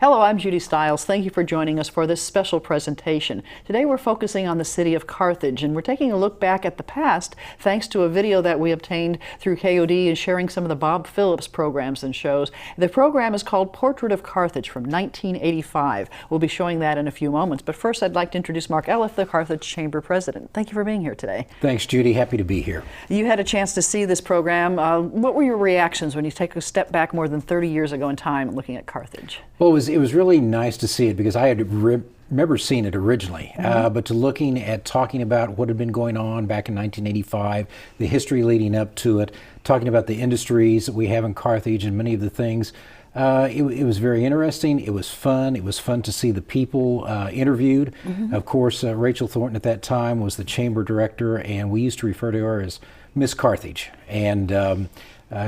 Hello, I'm Judy Stiles. Thank you for joining us for this special presentation. Today we're focusing on the city of Carthage, and we're taking a look back at the past thanks to a video that we obtained through KOD and sharing some of the Bob Phillips programs and shows. The program is called Portrait of Carthage from 1985. We'll be showing that in a few moments, but first I'd like to introduce Mark Ellis, the Carthage Chamber President. Thank you for being here today. Thanks, Judy. Happy to be here. You had a chance to see this program. What were your reactions when you take a step back more than 30 years ago in time looking at Carthage? Well, it was really nice to see it because I had remember seeing it originally, but to looking at talking about what had been going on back in 1985, the history leading up to it, talking about the industries that we have in Carthage and many of the things. It was very interesting. It was fun. It was fun to see the people interviewed. Of course, Rachel Thornton at that time was the chamber director, and we used to refer to her as Miss Carthage. And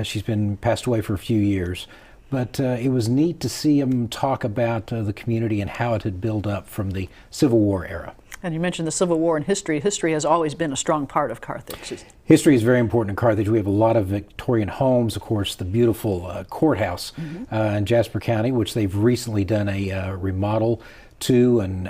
she's been passed away for a few years. But it was neat to see them talk about the community and how it had built up from the Civil War era. And you mentioned the Civil War and history. History has always been a strong part of Carthage. History is very important in Carthage. We have a lot of Victorian homes, of course, the beautiful courthouse in Jasper County, which they've recently done a remodel to, and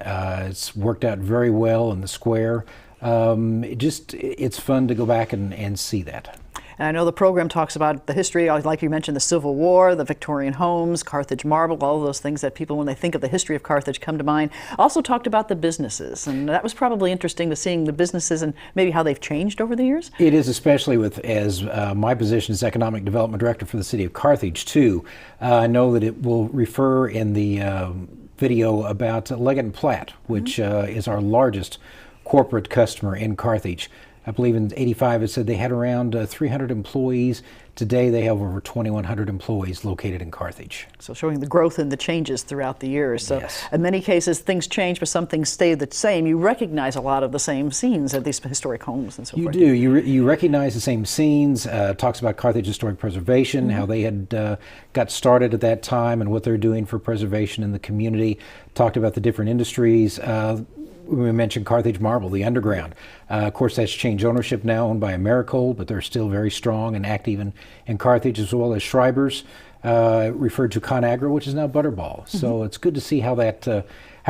it's worked out very well in the square. It's fun to go back and see that. And I know the program talks about the history, like you mentioned, the Civil War, the Victorian homes, Carthage marble, all of those things that people, when they think of the history of Carthage, come to mind. Also talked about the businesses, and that was probably interesting to seeing the businesses and maybe how they've changed over the years. It is, especially as my position as Economic Development Director for the City of Carthage, too. I know that it will refer in the video about Leggett and Platt, which is our largest corporate customer in Carthage. I believe in '85 it said they had around 300 employees. Today they have over 2,100 employees located in Carthage. So showing the growth and the changes throughout the years. So yes. In many cases things change, but some things stay the same. You recognize a lot of the same scenes at these historic homes and so forth. You do. You recognize the same scenes. Talks about Carthage Historic Preservation, how they had got started at that time and what they're doing for preservation in the community. Talked about the different industries. We mentioned Carthage Marble, the underground. Of course, that's changed ownership now, owned by Americold, but they're still very strong and active in Carthage, as well as Schreiber's, referred to ConAgra, which is now Butterball. So it's good to see how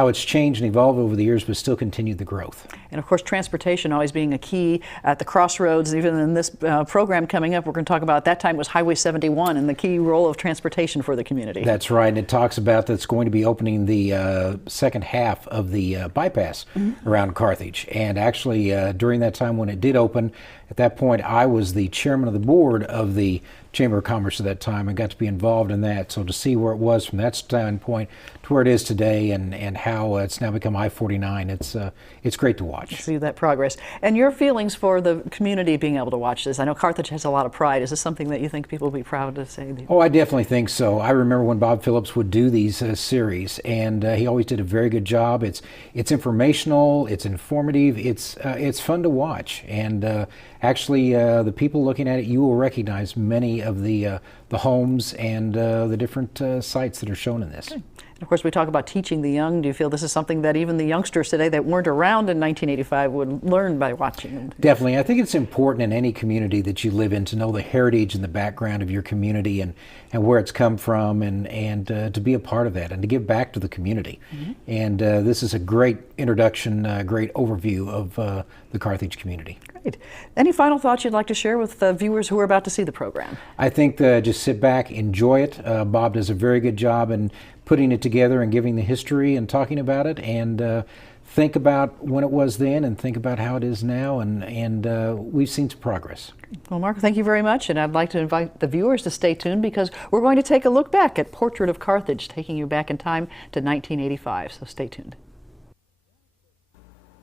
it's changed and evolved over the years, but still continued the growth. And of course, transportation always being a key at the crossroads. Even in this program coming up, we're going to talk about, at that time was Highway 71 and the key role of transportation for the community. That's right, and it talks about that's going to be opening the second half of the bypass around Carthage. And actually, during that time when it did open, at that point, I was the chairman of the board of the Chamber of Commerce at that time and got to be involved in that. So to see where it was from that standpoint to where it is today and how it's now become I-49, it's great to watch. See that progress. And your feelings for the community being able to watch this. I know Carthage has a lot of pride. Is this something that you think people will be proud to say? Oh, I definitely think so. I remember when Bob Phillips would do these series, and he always did a very good job. It's informational, it's informative, it's fun to watch. And actually, the people looking at it, you will recognize many of the homes and the different sites that are shown in this. Okay. Of course, we talk about teaching the young. Do you feel this is something that even the youngsters today that weren't around in 1985 would learn by watching? Definitely. I think it's important in any community that you live in to know the heritage and the background of your community and where it's come from and to be a part of that and to give back to the community. And this is a great introduction, great overview of the Carthage community. Great. Any final thoughts you'd like to share with viewers who are about to see the program? I think just sit back, enjoy it. Bob does a very good job in putting it together and giving the history and talking about it, and think about when it was then and think about how it is now, and we've seen some progress. Well, Mark, thank you very much, and I'd like to invite the viewers to stay tuned because we're going to take a look back at Portrait of Carthage, taking you back in time to 1985, so stay tuned.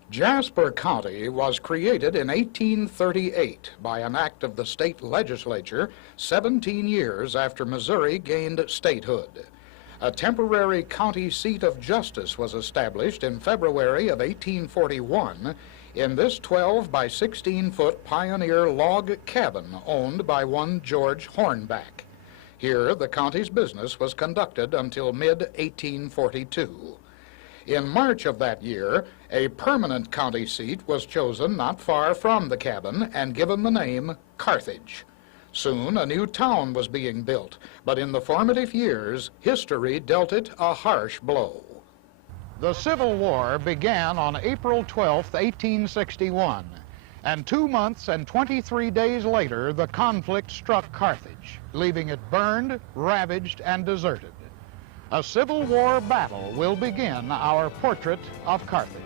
Jasper County was created in 1838 by an act of the state legislature 17 years after Missouri gained statehood. A temporary county seat of justice was established in February of 1841 in this 12 by 16-foot pioneer log cabin owned by one George Hornback. Here, the county's business was conducted until mid-1842. In March of that year, a permanent county seat was chosen not far from the cabin and given the name Carthage. Soon a new town was being built, but in the formative years, history dealt it a harsh blow. The Civil War began on April 12, 1861, and 2 months and 23 days later, the conflict struck Carthage, leaving it burned, ravaged, and deserted. A Civil War battle will begin our portrait of Carthage.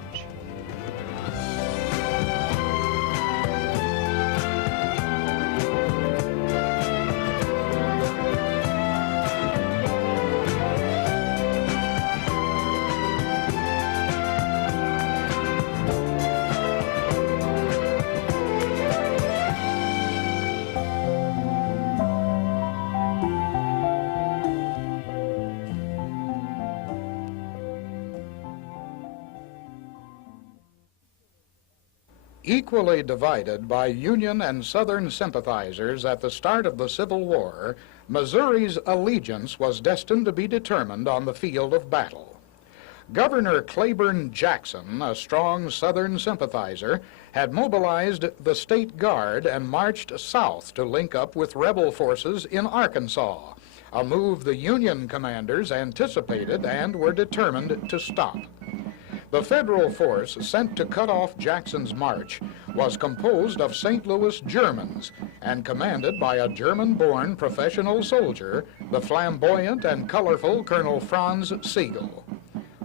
Equally divided by Union and Southern sympathizers at the start of the Civil War, Missouri's allegiance was destined to be determined on the field of battle. Governor Claiborne Jackson, a strong Southern sympathizer, had mobilized the State Guard and marched south to link up with rebel forces in Arkansas, a move the Union commanders anticipated and were determined to stop. The federal force sent to cut off Jackson's march was composed of St. Louis Germans and commanded by a German-born professional soldier, the flamboyant and colorful Colonel Franz Sigel.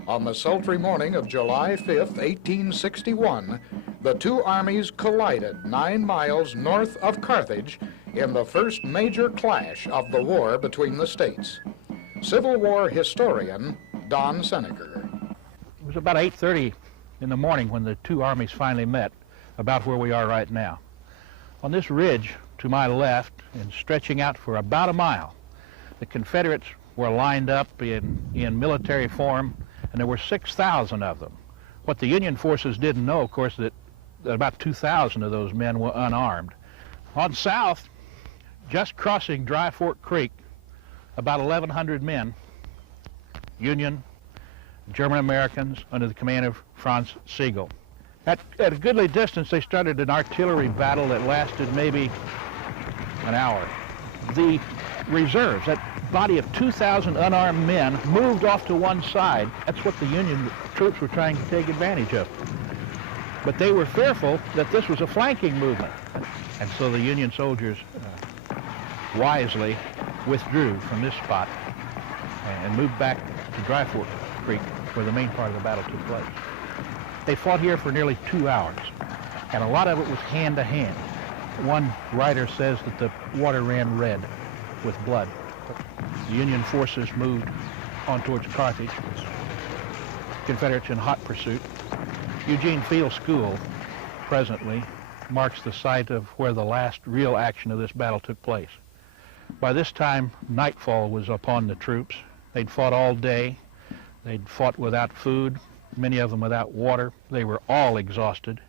On the sultry morning of July 5, 1861, the two armies collided 9 miles north of Carthage in the first major clash of the war between the states. Civil War historian Don Seneker. It was about 8:30 in the morning when the two armies finally met, about where we are right now. On this ridge to my left and stretching out for about a mile, the Confederates were lined up in military form, and there were 6,000 of them. What the Union forces didn't know, of course, that about 2,000 of those men were unarmed. On south, just crossing Dry Fork Creek, about 1,100 men, Union, German Americans under the command of Franz Sigel. At a goodly distance, they started an artillery battle that lasted maybe an hour. The reserves, that body of 2,000 unarmed men, moved off to one side. That's what the Union troops were trying to take advantage of. But they were fearful that this was a flanking movement. And so the Union soldiers wisely withdrew from this spot and moved back to Dry Fork Creek, where the main part of the battle took place. They fought here for nearly 2 hours, and a lot of it was hand-to-hand. One writer says that the water ran red with blood. The Union forces moved on towards Carthage, Confederates in hot pursuit. Eugene Field School presently marks the site of where the last real action of this battle took place. By this time, nightfall was upon the troops. They'd fought all day. They'd fought without food, many of them without water. They were all exhausted.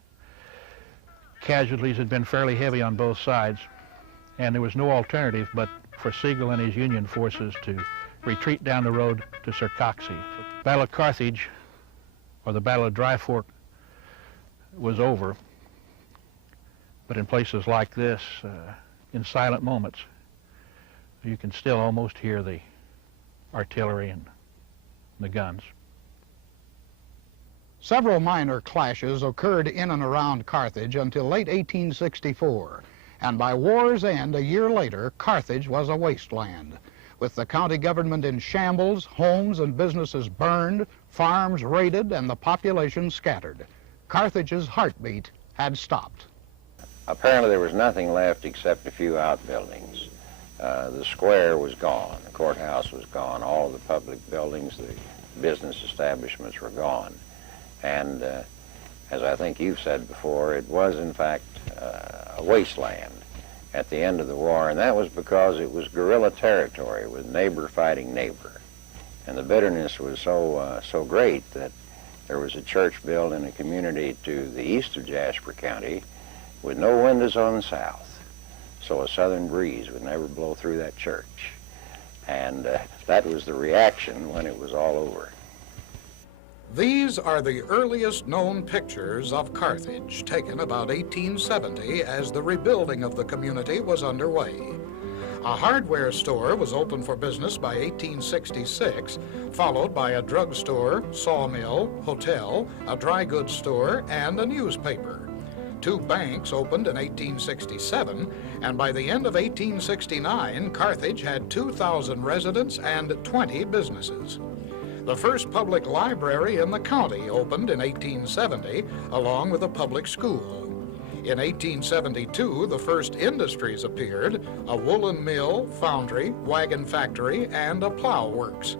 Casualties had been fairly heavy on both sides, and there was no alternative but for Sigel and his Union forces to retreat down the road to Circoxie. The Battle of Carthage, or the Battle of Dry Fork, was over, but in places like this, in silent moments, you can still almost hear the artillery and the guns. Several minor clashes occurred in and around Carthage until late 1864, and by war's end a year later, Carthage was a wasteland, with the county government in shambles, homes and businesses burned, farms raided, and the population scattered. Carthage's heartbeat had stopped. Apparently there was nothing left except a few outbuildings. The square was gone, the courthouse was gone, all the public buildings, the business establishments were gone. And as I think you've said before, it was in fact a wasteland at the end of the war, and that was because it was guerrilla territory with neighbor fighting neighbor. And the bitterness was so great that there was a church built in a community to the east of Jasper County with no windows on the south. So a southern breeze would never blow through that church. And that was the reaction when it was all over. These are the earliest known pictures of Carthage, taken about 1870 as the rebuilding of the community was underway. A hardware store was opened for business by 1866, followed by a drugstore, sawmill, hotel, a dry goods store, and a newspaper. 2 banks opened in 1867, and by the end of 1869, Carthage had 2,000 residents and 20 businesses. The first public library in the county opened in 1870, along with a public school. In 1872, the first industries appeared: a woolen mill, foundry, wagon factory, and a plow works.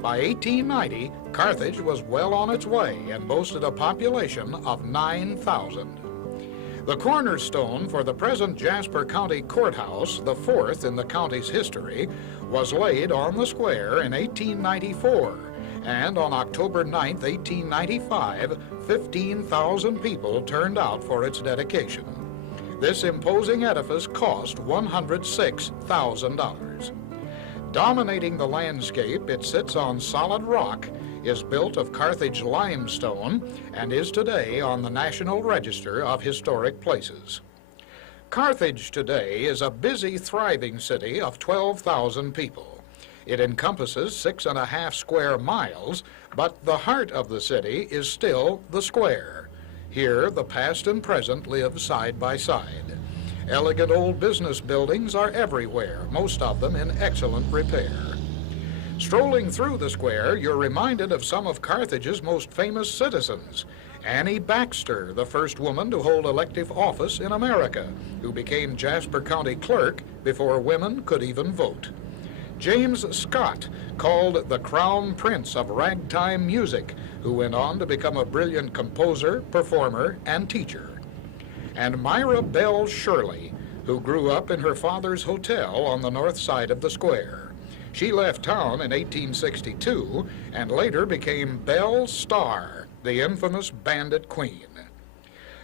By 1890, Carthage was well on its way and boasted a population of 9,000. The cornerstone for the present Jasper County Courthouse, the 4th in the county's history, was laid on the square in 1894, and on October 9, 1895, 15,000 people turned out for its dedication. This imposing edifice cost $106,000. Dominating the landscape, it sits on solid rock, is built of Carthage limestone, and is today on the National Register of Historic Places. Carthage today is a busy, thriving city of 12,000 people. It encompasses 6.5 square miles, but the heart of the city is still the square. Here, the past and present live side by side. Elegant old business buildings are everywhere, most of them in excellent repair. Strolling through the square, you're reminded of some of Carthage's most famous citizens. Annie Baxter, the first woman to hold elective office in America, who became Jasper County Clerk before women could even vote. James Scott, called the Crown Prince of ragtime music, who went on to become a brilliant composer, performer, and teacher. And Myra Bell Shirley, who grew up in her father's hotel on the north side of the square. She left town in 1862 and later became Belle Starr, the infamous bandit queen.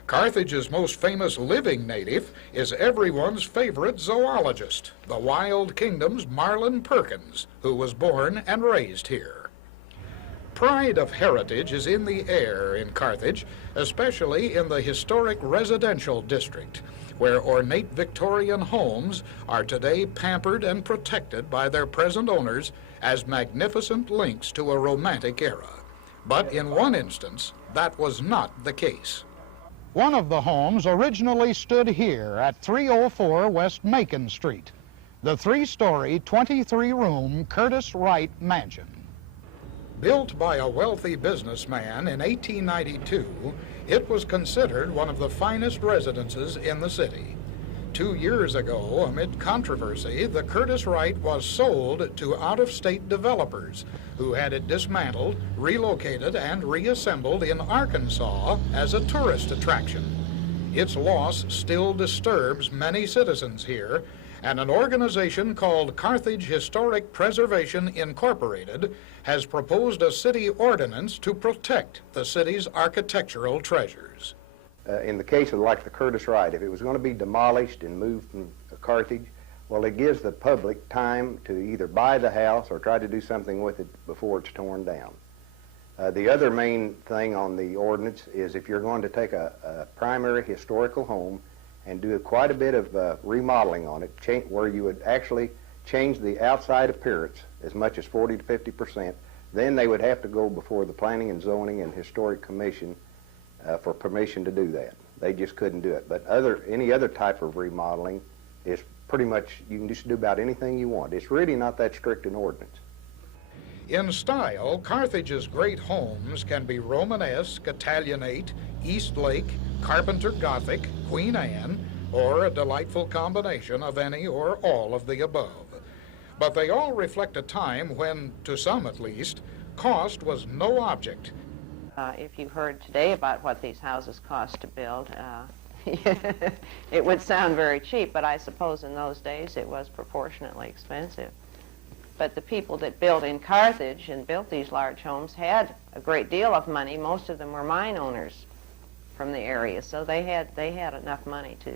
Carthage's most famous living native is everyone's favorite zoologist, the Wild Kingdom's Marlin Perkins, who was born and raised here. Pride of heritage is in the air in Carthage, especially in the historic residential district, where ornate Victorian homes are today pampered and protected by their present owners as magnificent links to a romantic era. But in one instance, that was not the case. One of the homes originally stood here at 304 West Macon Street, the 3-story, 23-room Curtis Wright Mansion. Built by a wealthy businessman in 1892, it was considered one of the finest residences in the city. 2 years ago, amid controversy, the Curtis Wright was sold to out-of-state developers who had it dismantled, relocated, and reassembled in Arkansas as a tourist attraction. Its loss still disturbs many citizens here, and an organization called Carthage Historic Preservation Incorporated has proposed a city ordinance to protect the city's architectural treasures. In the case of like the Curtis Wright, if it was going to be demolished and moved from Carthage, well, it gives the public time to either buy the house or try to do something with it before it's torn down. The other main thing on the ordinance is if you're going to take a primary historical home and do quite a bit of remodeling on it, where you would actually change the outside appearance as much as 40 to 50%, then they would have to go before the Planning and Zoning and Historic Commission for permission to do that. They just couldn't do it. But any other type of remodeling is pretty much, you can just do about anything you want. It's really not that strict an ordinance. In style, Carthage's great homes can be Romanesque, Italianate, East Lake, Carpenter Gothic, Queen Anne, or a delightful combination of any or all of the above. But they all reflect a time when, to some at least, cost was no object. If you heard today about what these houses cost to build, it would sound very cheap, but I suppose in those days it was proportionately expensive. But the people that built in Carthage and built these large homes had a great deal of money. Most of them were mine owners from the area, so they had enough money to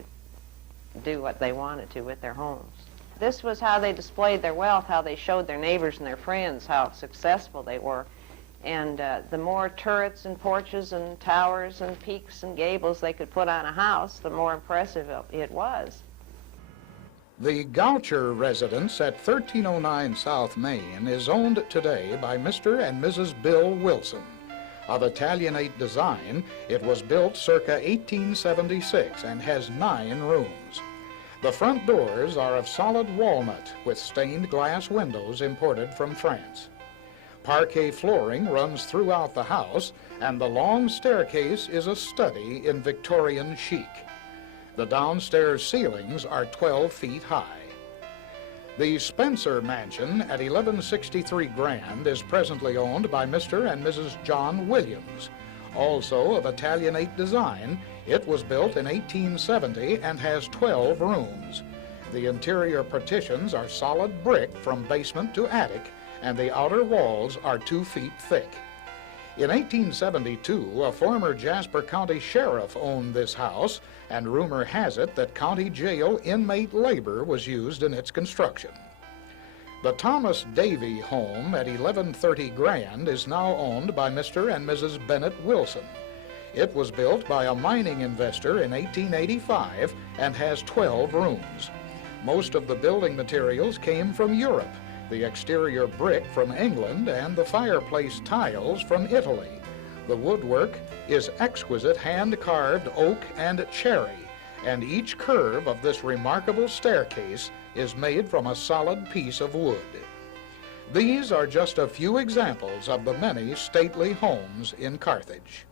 do what they wanted to with their homes. This was how they displayed their wealth, how they showed their neighbors and their friends how successful they were. And the more turrets and porches and towers and peaks and gables they could put on a house, the more impressive it was. The Goucher residence at 1309 South Main is owned today by Mr. and Mrs. Bill Wilson. Of Italianate design, it was built circa 1876 and has 9 rooms. The front doors are of solid walnut with stained glass windows imported from France. Parquet flooring runs throughout the house, and the long staircase is a study in Victorian chic. The downstairs ceilings are 12 feet high. The Spencer Mansion at 1163 Grand is presently owned by Mr. and Mrs. John Williams. Also of Italianate design, it was built in 1870 and has 12 rooms. The interior partitions are solid brick from basement to attic, and the outer walls are 2 feet thick. In 1872, a former Jasper County sheriff owned this house, and rumor has it that county jail inmate labor was used in its construction. The Thomas Davey home at 1130 Grand is now owned by Mr. and Mrs. Bennett Wilson. It was built by a mining investor in 1885 and has 12 rooms. Most of the building materials came from Europe, the exterior brick from England, and the fireplace tiles from Italy. The woodwork is exquisite hand-carved oak and cherry, and each curve of this remarkable staircase is made from a solid piece of wood. These are just a few examples of the many stately homes in Carthage.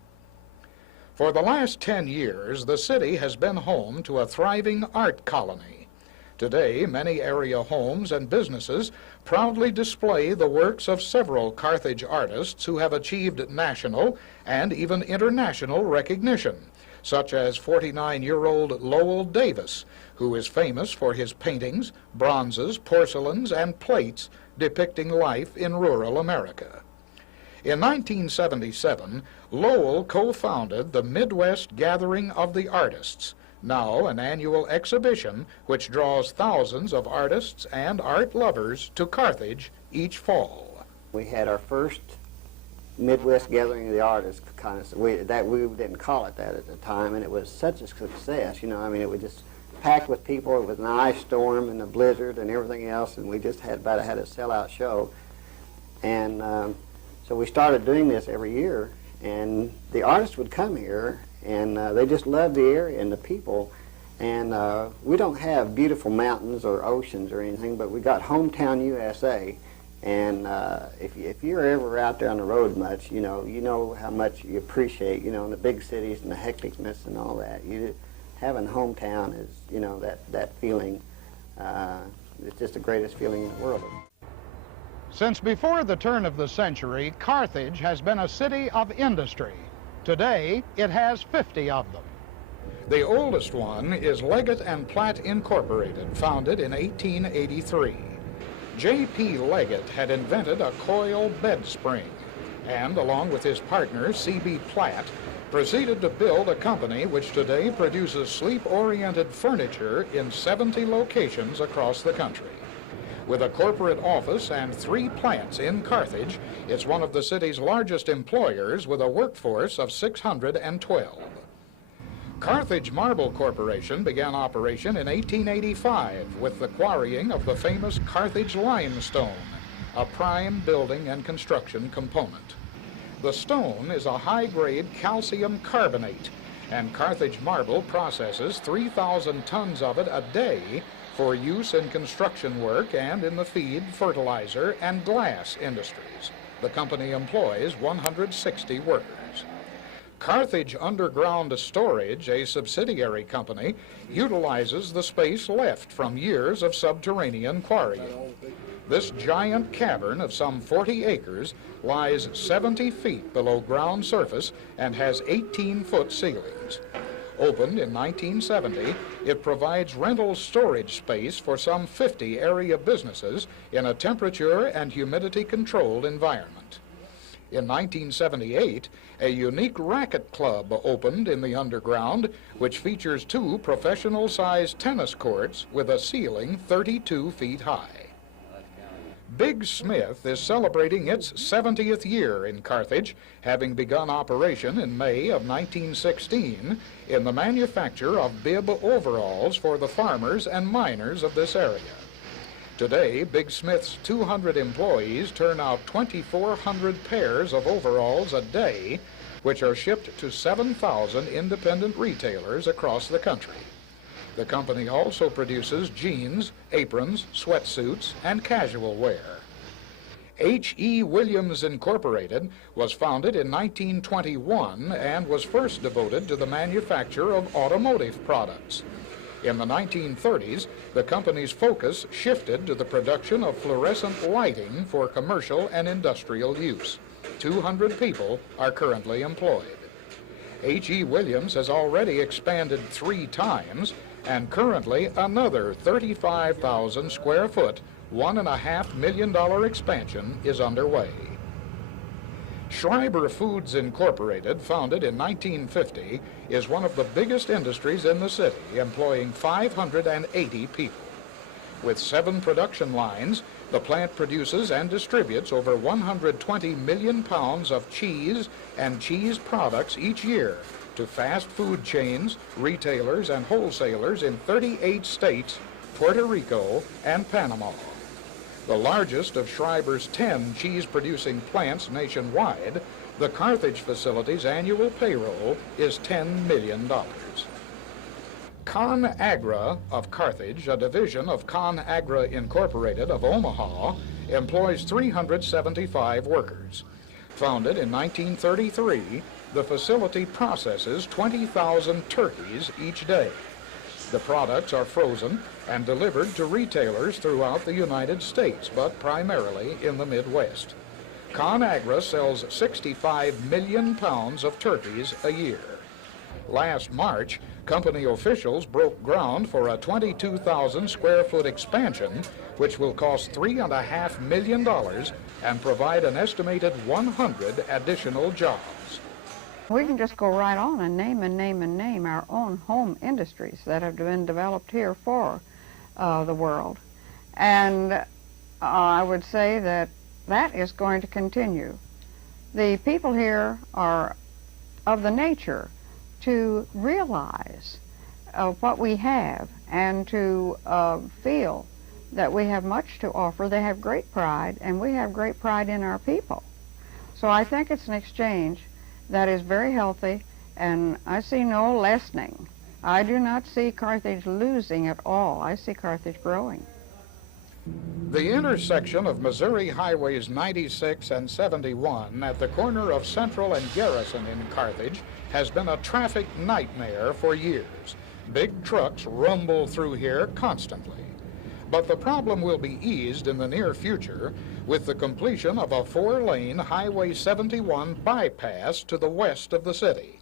For the last 10 years, the city has been home to a thriving art colony. Today, many area homes and businesses proudly display the works of several Carthage artists who have achieved national and even international recognition, such as 49-year-old Lowell Davis, who is famous for his paintings, bronzes, porcelains, and plates depicting life in rural America. In 1977, Lowell co-founded the Midwest Gathering of the Artists, now an annual exhibition which draws thousands of artists and art lovers to Carthage each fall. We had our first Midwest Gathering of the Artists, we didn't call it that at the time, and it was such a success. You know, I mean, it was just packed with people. It was an ice storm and a blizzard and everything else, and we just had a sellout show. And so we started doing this every year, and the artists would come here, and they just loved the area and the people. And we don't have beautiful mountains or oceans or anything, but we got hometown USA. And if you're ever out there on the road much, you know how much you appreciate, in the big cities and the hecticness and all that. Having hometown is, that feeling, it's just the greatest feeling in the world. Since before the turn of the century, Carthage has been a city of industry. Today, it has 50 of them. The oldest one is Leggett and Platt Incorporated, founded in 1883. J.P. Leggett had invented a coil bed spring, and along with his partner, C.B. Platt, proceeded to build a company which today produces sleep-oriented furniture in 70 locations across the country. With a corporate office and 3 plants in Carthage, it's one of the city's largest employers with a workforce of 612. Carthage Marble Corporation began operation in 1885 with the quarrying of the famous Carthage Limestone, a prime building and construction component. The stone is a high-grade calcium carbonate, and Carthage Marble processes 3,000 tons of it a day for use in construction work and in the feed, fertilizer, and glass industries. The company employs 160 workers. Carthage Underground Storage, a subsidiary company, utilizes the space left from years of subterranean quarrying. This giant cavern of some 40 acres lies 70 feet below ground surface and has 18-foot ceilings. Opened in 1970, it provides rental storage space for some 50 area businesses in a temperature and humidity-controlled environment. In 1978, a unique racket club opened in the underground, which features 2 professional-sized tennis courts with a ceiling 32 feet high. Big Smith is celebrating its 70th year in Carthage, having begun operation in May of 1916 in the manufacture of bib overalls for the farmers and miners of this area. Today, Big Smith's 200 employees turn out 2,400 pairs of overalls a day, which are shipped to 7,000 independent retailers across the country. The company also produces jeans, aprons, sweatsuits, and casual wear. H.E. Williams Incorporated was founded in 1921 and was first devoted to the manufacture of automotive products. In the 1930s, the company's focus shifted to the production of fluorescent lighting for commercial and industrial use. 200 people are currently employed. H.E. Williams has already expanded 3 times, and currently another 35,000 square foot, $1.5 million expansion is underway. Schreiber Foods Incorporated, founded in 1950, is one of the biggest industries in the city, employing 580 people. With 7 production lines, the plant produces and distributes over 120 million pounds of cheese and cheese products each year to fast food chains, retailers, and wholesalers in 38 states, Puerto Rico, and Panama. The largest of Schreiber's 10 cheese-producing plants nationwide, the Carthage facility's annual payroll is $10 million. ConAgra of Carthage, a division of ConAgra Incorporated of Omaha, employs 375 workers. Founded in 1933, the facility processes 20,000 turkeys each day. The products are frozen and delivered to retailers throughout the United States, but primarily in the Midwest. ConAgra sells 65 million pounds of turkeys a year. Last March, company officials broke ground for a 22,000 square foot expansion, which will cost $3.5 million and provide an estimated 100 additional jobs. We can just go right on and name our own home industries that have been developed here for the world. And I would say that that is going to continue. The people here are of the nature to realize what we have and to feel that we have much to offer. They have great pride, and we have great pride in our people. So I think it's an exchange that is very healthy, and I see no lessening. I do not see Carthage losing at all. I see Carthage growing. The intersection of Missouri Highways 96 and 71 at the corner of Central and Garrison in Carthage has been a traffic nightmare for years. Big trucks rumble through here constantly. But the problem will be eased in the near future with the completion of a 4-lane Highway 71 bypass to the west of the city.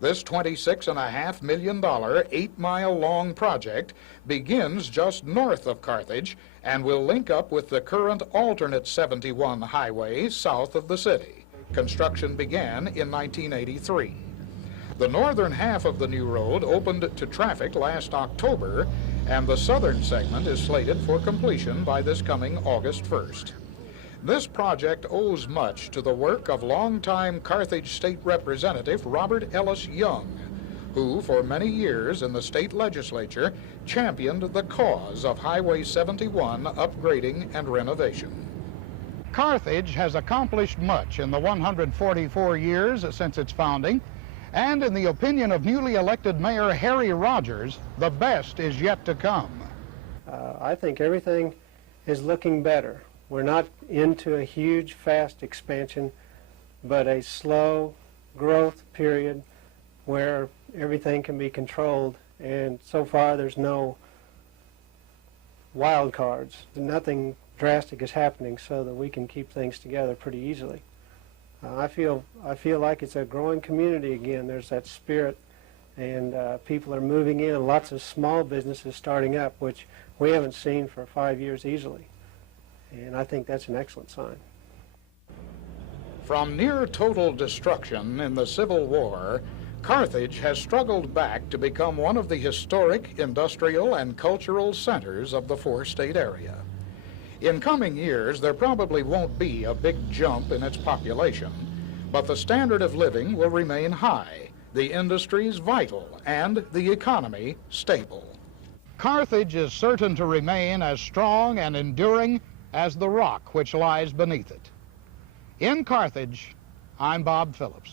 This $26.5 million, 8-mile-long project begins just north of Carthage and will link up with the current alternate 71 highway south of the city. Construction began in 1983. The northern half of the new road opened to traffic last October, and the southern segment is slated for completion by this coming August 1st. This project owes much to the work of longtime Carthage State Representative Robert Ellis Young, who for many years in the state legislature championed the cause of Highway 71 upgrading and renovation. Carthage has accomplished much in the 144 years since its founding, and in the opinion of newly elected Mayor Harry Rogers, the best is yet to come. I think everything is looking better. We're not into a huge, fast expansion, but a slow growth period where everything can be controlled, and so far there's no wild cards. Nothing drastic is happening so that we can keep things together pretty easily. I feel like it's a growing community again. There's that spirit, and people are moving in. Lots of small businesses starting up, which we haven't seen for 5 years easily. And I think that's an excellent sign. From near total destruction in the Civil War, Carthage has struggled back to become one of the historic industrial and cultural centers of the 4-state area. In coming years, there probably won't be a big jump in its population, but the standard of living will remain high, the industries vital, and the economy stable. Carthage is certain to remain as strong and enduring as the rock which lies beneath it. In Carthage, I'm Bob Phillips.